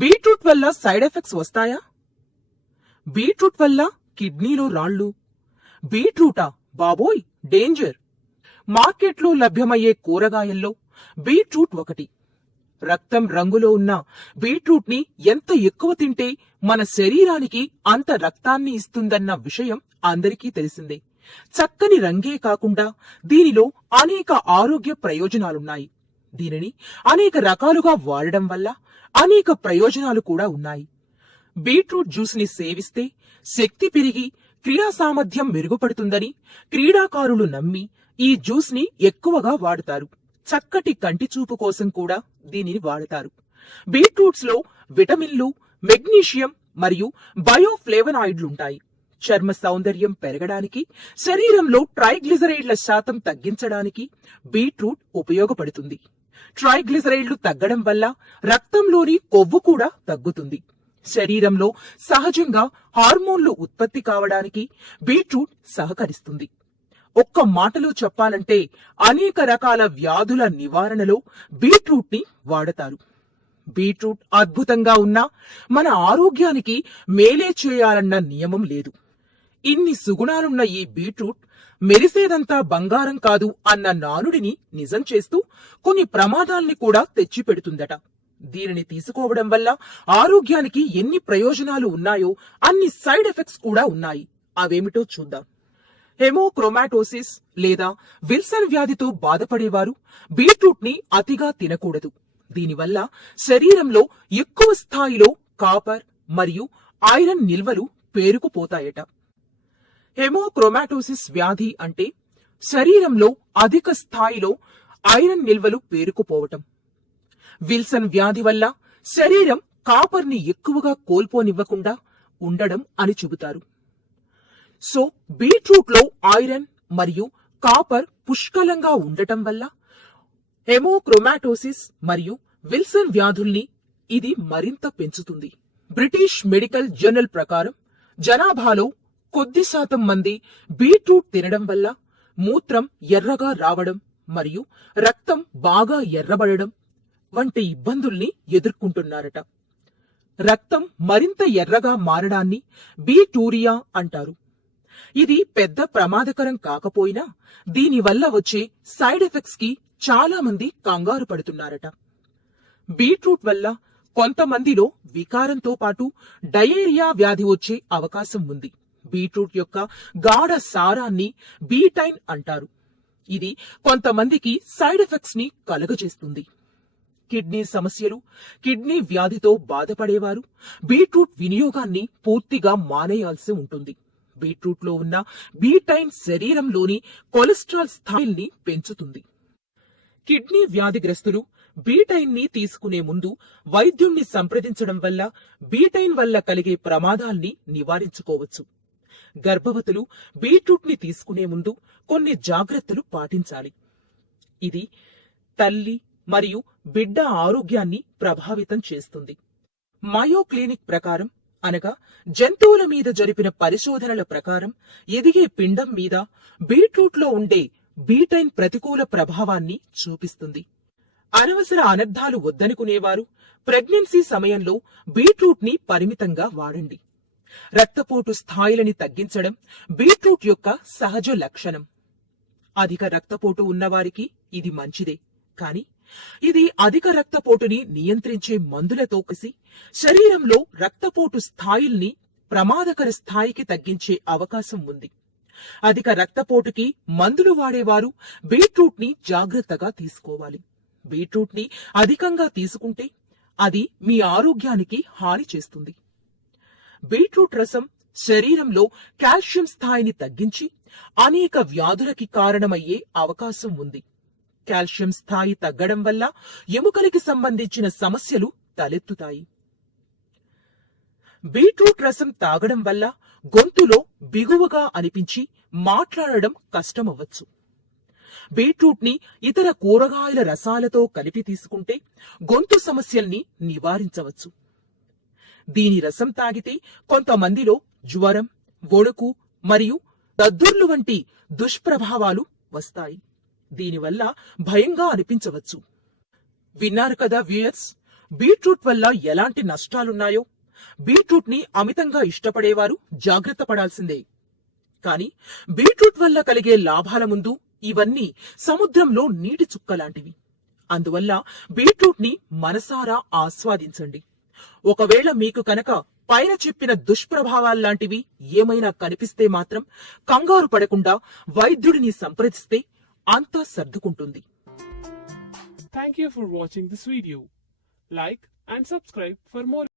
Beetroot వల్ల side effects వస్తాయా? Beetroot వల్ల కిడ్నీలో రాళ్లు. బీట్రూటా బాబోయ్, డేంజర్. మార్కెట్లో లభ్యమయ్యే కూరగాయల్లో బీట్రూట్ ఒకటి. రక్తం రంగులో ఉన్న బీట్రూట్ ని ఎంత ఎక్కువ తింటే మన శరీరానికి అంత రక్తాన్ని ఇస్తుందన్న విషయం అందరికీ తెలిసిందే. చక్కని రంగే కాకుండా దీనిలో అనేక ఆరోగ్య ప్రయోజనాలున్నాయి. దీనిని అనేక రకాలుగా వాడడం వల్ల అనేక ప్రయోజనాలు కూడా ఉన్నాయి. బీట్రూట్ జ్యూస్ ని సేవిస్తే శక్తి పెరిగి క్రీడా సామర్థ్యం మెరుగుపడుతుందని క్రీడాకారులు నమ్మి ఈ జ్యూస్ ని ఎక్కువగా వాడుతారు. చక్కటి కంటి చూపు కోసం కూడా దీనిని వాడతారు. బీట్రూట్స్ లో విటమిన్లు, మెగ్నీషియం మరియు బయోఫ్లేవనాయిడ్లుంటాయి. చర్మ సౌందర్యం పెరగడానికి, శరీరంలో ట్రైగ్లిజరైడ్ల శాతం తగ్గించడానికి బీట్రూట్ ఉపయోగపడుతుంది. ట్రైగ్లిజరైడ్లు తగ్గడం వల్ల రక్తంలోని కొవ్వు కూడా తగ్గుతుంది. శరీరంలో సహజంగా హార్మోన్లు ఉత్పత్తి కావడానికి బీట్రూట్ సహకరిస్తుంది. ఒక్క మాటలో చెప్పాలంటే అనేక రకాల వ్యాధుల నివారణలో బీట్రూట్ ని వాడతారు. బీట్రూట్ అద్భుతంగా ఉన్నా మన ఆరోగ్యానికి మేలే చేయాలన్న నియమం లేదు. ఇన్ని సుగుణాలున్న ఈ బీట్రూట్ మెరిసేదంతా బంగారం కాదు అన్న నానుడిని నిజం చేస్తూ కొన్ని ప్రమాదాల్ని కూడా తెచ్చిపెడుతుందట. దీనిని తీసుకోవడం వల్ల ఆరోగ్యానికి ఎన్ని ప్రయోజనాలు ఉన్నాయో అన్ని సైడ్ ఎఫెక్ట్స్ కూడా ఉన్నాయి. అవేమిటో చూద్దాం. హెమోక్రోమాటోసిస్ లేదా విల్సన్ వ్యాధితో బాధపడేవారు బీట్రూట్ ని అతిగా తినకూడదు. దీనివల్ల శరీరంలో ఎక్కువ స్థాయిలో కాపర్ మరియు ఐరన్ నిల్వలు పేరుకుపోతాయట. హెమోక్రోమాటోసిస్ వ్యాధి అంటే శరీరంలో అధిక స్థాయిలో ఐరన్ నిల్వలు పేరుకుపోవటం. విల్సన్ వ్యాధి వల్ల శరీరం కాపర్ ని ఎక్కువగా కోల్పోనివ్వకుండా ఉండడం అని చెబుతారు. సో బీట్రూట్ లో ఐరన్ మరియు కాపర్ పుష్కలంగా ఉండటం వల్ల హెమోక్రోమాటోసిస్ మరియు విల్సన్ వ్యాధుల్ని ఇది మరింత పెంచుతుంది. బ్రిటిష్ మెడికల్ జర్నల్ ప్రకారం జనాభాలో కొద్ది శాతం మంది బీట్రూట్ తినడం వల్ల మూత్రం ఎర్రగా రావడం మరియు రక్తం బాగా ఎర్రబడడం వంటి ఇబ్బందుల్ని ఎదుర్కొంటున్నారట. రక్తం మరింత ఎర్రగా మారడాన్ని బీటూరియా అంటారు. ఇది పెద్ద ప్రమాదకరం కాకపోయినా దీనివల్ల వచ్చే సైడ్ ఎఫెక్ట్స్ కి చాలా మంది కంగారు పడుతున్నారట. బీట్రూట్ వల్ల కొంతమందిలో వికారంతో పాటు డయేరియా వ్యాధి వచ్చే అవకాశం ఉంది. బీట్రూట్ యొక్క గాఢ సారాన్ని బీటైన్ అంటారు. ఇది కొంతమందికి సైడ్ ఎఫెక్ట్స్ ని కలుగజేస్తుంది. కిడ్నీ సమస్యలు, కిడ్నీ వ్యాధితో బాధపడేవారు బీట్రూట్ వినియోగాన్ని పూర్తిగా మానేయాల్సి ఉంటుంది. బీట్రూట్ లో ఉన్న బీటైన్ శరీరంలోని కొలెస్ట్రాల్ స్థాయిల్ని పెంచుతుంది. కిడ్నీ వ్యాధిగ్రస్తులు బీటైన్ ని తీసుకునే ముందు వైద్యుణ్ణి సంప్రదించడం వల్ల బీటైన్ వల్ల కలిగే ప్రమాదాల్ని నివారించుకోవచ్చు. గర్భవతులు బీట్రూట్ ని తీసుకునే ముందు కొన్ని జాగ్రత్తలు పాటించాలి. ఇది తల్లి మరియు బిడ్డ ఆరోగ్యాన్ని ప్రభావితం చేస్తుంది. మయో క్లినిక్ ప్రకారం, అనగా జంతువుల మీద జరిపిన పరిశోధనల ప్రకారం, ఎదిగే పిండం మీద బీట్రూట్ లో ఉండే బీటైన్ ప్రతికూల ప్రభావాన్ని చూపిస్తుంది. అనవసర అనర్థాలు వద్దనుకునేవారు ప్రెగ్నెన్సీ సమయంలో బీట్రూట్ ని పరిమితంగా వాడండి. రక్తపోటు స్థాయిలని తగ్గించడం బీట్రూట్ యొక్క సహజ లక్షణం. అధిక రక్తపోటు ఉన్నవారికి ఇది మంచిదే, కాని ఇది అధిక రక్తపోటుని నియంత్రించే మందులతో కలిసి శరీరంలో రక్తపోటు స్థాయిల్ని ప్రమాదకర స్థాయికి తగ్గించే అవకాశం ఉంది. అధిక రక్తపోటుకి మందులు వాడేవారు బీట్రూట్ ని జాగ్రత్తగా తీసుకోవాలి. బీట్రూట్ ని అధికంగా తీసుకుంటే అది మీ ఆరోగ్యానికి హాని చేస్తుంది. బీట్రూట్ రసం శరీరంలో కాల్షియం స్థాయిని తగ్గించి అనేక వ్యాధులకి కారణమయ్యే అవకాశం ఉంది. కాల్షియం స్థాయి తగ్గడం వల్ల ఎముకలకి సంబంధించిన సమస్యలు తలెత్తుతాయి. బీట్రూట్ రసం తాగడం వల్ల గొంతులో బిగువుగా అనిపించి మాట్లాడడం కష్టమవ్వచ్చు. బీట్రూట్ ని ఇతర కూరగాయల రసాలతో కలిపి తీసుకుంటే గొంతు సమస్యల్ని నివారించవచ్చు. దీని రసం తాగితే కొంతమందిలో జ్వరం, వణుకు మరియు దద్దుర్లు వంటి దుష్ప్రభావాలు వస్తాయి. దీనివల్ల భయంగా అనిపించవచ్చు. విన్నారు కదా వ్యూయర్స్, బీట్రూట్ వల్ల ఎలాంటి నష్టాలున్నాయో, బీట్రూట్ ని అమితంగా ఇష్టపడేవారు జాగ్రత్త పడాల్సిందే. కానీ బీట్రూట్ వల్ల కలిగే లాభాల ముందు ఇవన్నీ సముద్రంలో నీటి చుక్కలాంటివి. అందువల్ల బీట్రూట్ ని మనసారా ఆస్వాదించండి. ఒకవేళ మీకు కనుక పైన చెప్పిన దుష్ప్రభావాల్లాంటివి ఏమైనా కనిపిస్తే మాత్రం కంగారు పడకుండా వైద్యుడిని సంప్రదిస్తే అంతా సర్దుకుంటుంది. Thank you for watching this video. Like and subscribe for more.